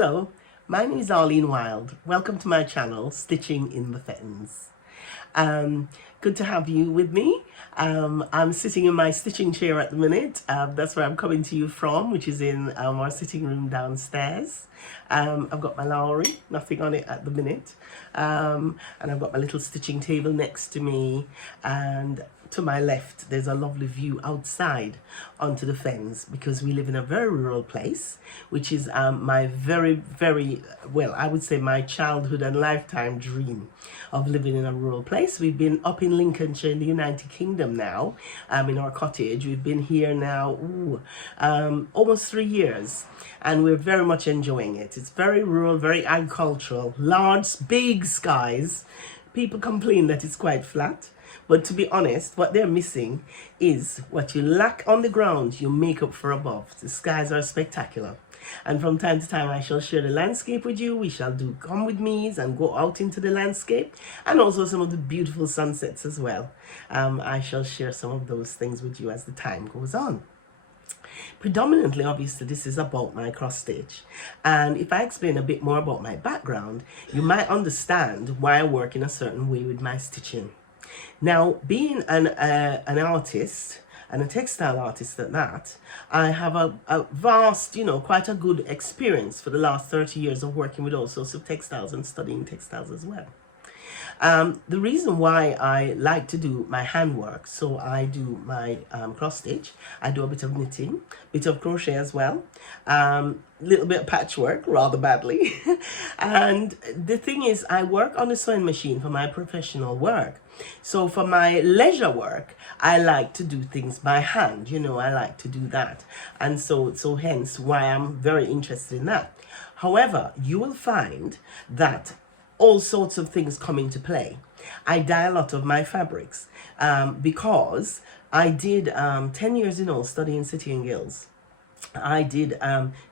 Hello, my name is Arlene Wild. Welcome to my channel, Stitching in the Fens. Um, Good to have you with me. I'm sitting in my stitching chair at the minute. That's where I'm coming to you from, which is in our sitting room downstairs. I've got my Lowry, nothing on it at the minute. And I've got my little stitching table next to me. And to my left, there's a lovely view outside onto the fens because we live in a very rural place, which is my very, well, I would say my childhood and lifetime dream of living in a rural place. We've been up in Lincolnshire in the United Kingdom now, in our cottage. We've been here now almost 3 years, and we're very much enjoying it. It's very rural, very agricultural, large, big skies. People complain that it's quite flat. But to be honest, what they're missing is what you lack on the ground, you make up for above. The skies are spectacular. And from time to time, I shall share the landscape with you. We shall do come with me's and go out into the landscape, and also some of the beautiful sunsets as well. I shall share some of those things with you as the time goes on. Predominantly, obviously, this is about my cross stitch, and if I explain a bit more about my background, you might understand why I work in a certain way with my stitching. Now, being an artist, and a textile artist at that, I have a vast, quite a good experience for the last 30 years of working with all sorts of textiles and studying textiles as well. The reason why I like to do my handwork, so I do my cross stitch, I do a bit of knitting, bit of crochet as well, little bit of patchwork rather badly. And the thing is, I work on the sewing machine for my professional work. So for my leisure work, I like to do things by hand, I like to do that. And so hence why I'm very interested in that. However, you will find that all sorts of things come into play. I dye a lot of my fabrics because I did 10 years studying City and Guilds. I did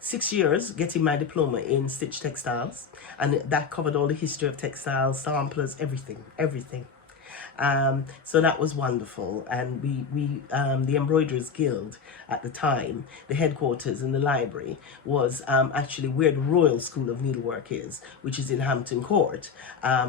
6 years getting my diploma in stitch textiles, and that covered all the history of textiles, samplers, everything. So that was wonderful. And we the Embroiderers Guild at the time, the headquarters in the library was actually where the Royal School of Needlework is, which is in Hampton Court.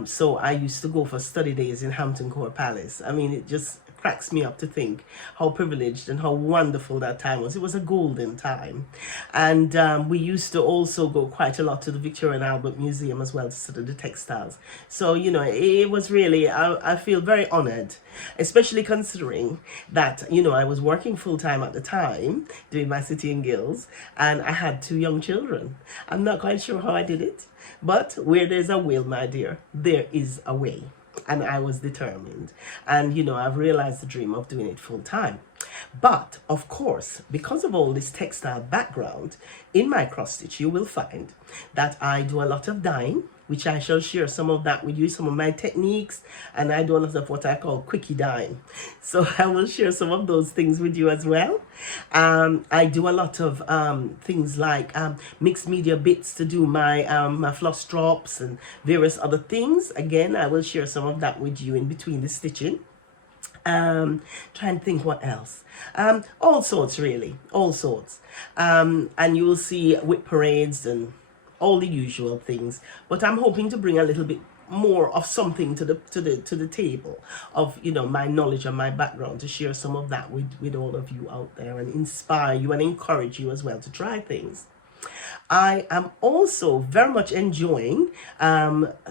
So I used to go for study days in Hampton Court Palace. I mean, it just cracks me up to think how privileged and how wonderful that time was. It was a golden time. And we used to also go quite a lot to the Victoria and Albert Museum as well to study the textiles. So, it was really, I feel very honored, especially considering that, I was working full-time at the time, doing my City and Guilds, and I had 2 young children. I'm not quite sure how I did it, but where there's a will, my dear, there is a way. And I was determined. And, I've realized the dream of doing it full time. But, of course, because of all this textile background, in my cross stitch, you will find that I do a lot of dyeing, which I shall share some of that with you, some of my techniques, and I do a lot of what I call quickie dyeing. So I will share some of those things with you as well. I do a lot of things like mixed media bits to do my my floss drops and various other things. Again, I will share some of that with you in between the stitching. Trying to think what else. All sorts, really, all sorts. And you will see whip parades and all the usual things, but I'm hoping to bring a little bit more of something to the table of my knowledge and my background, to share some of that with all of you out there and inspire you and encourage you as well to try things. I am also very much enjoying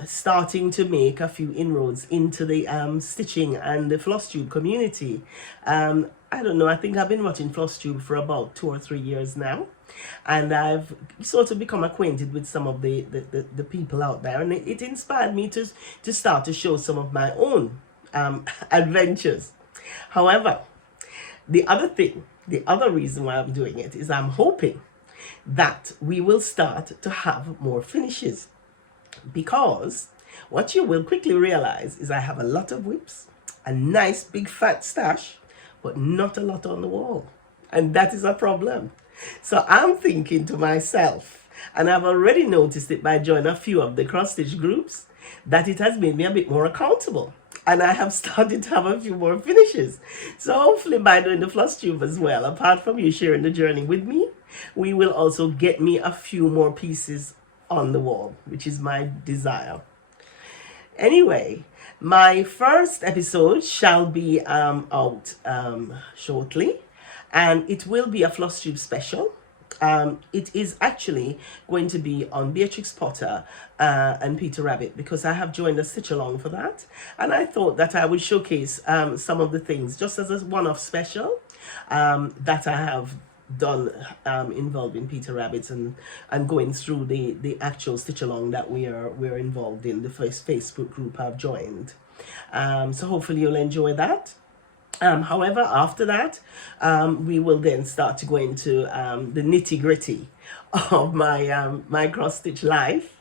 starting to make a few inroads into the stitching and the floss tube community. I don't know, I think I've been watching floss tube for about 2 or 3 years now, and I've sort of become acquainted with some of the people out there, and it inspired me to start to show some of my own adventures. However, the other reason why I'm doing it is I'm hoping that we will start to have more finishes, because what you will quickly realize is I have a lot of whips, a nice big fat stash, but not a lot on the wall, and that is a problem. So I'm thinking to myself, and I've already noticed it by joining a few of the cross stitch groups, that it has made me a bit more accountable, and I have started to have a few more finishes. So hopefully by doing the floss tube as well, apart from you sharing the journey with me, we will also get me a few more pieces on the wall, which is my desire. Anyway, my first episode shall be out shortly, and it will be a Floss Tube special. It is actually going to be on Beatrix Potter and Peter Rabbit, because I have joined a stitch along for that, and I thought that I would showcase some of the things just as a one-off special that I have done involving Peter Rabbit, and going through the actual stitch along that we're involved in, the first Facebook group I've joined. So hopefully you'll enjoy that. However, after that, we will then start to go into the nitty gritty of my cross stitch life.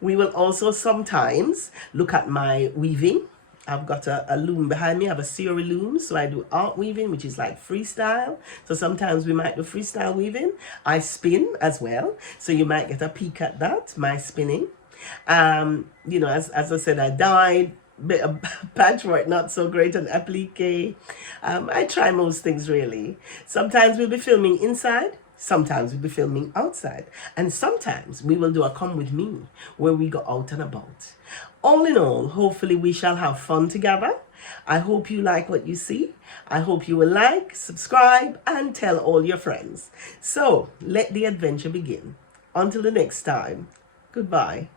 We will also sometimes look at my weaving. I've got a loom behind me. I have a Siri loom, so I do art weaving, which is like freestyle. So sometimes we might do freestyle weaving. I spin as well, so you might get a peek at that, my spinning. You know, as I said, I dyed, bit of patchwork, not so great, an applique. I try most things really. Sometimes we'll be filming inside, sometimes we'll be filming outside, and sometimes we will do a come with me where we go out and about. All in all, hopefully we shall have fun together. I hope you like what you see. I hope you will like, subscribe, and tell all your friends. So let the adventure begin. Until the next time, goodbye.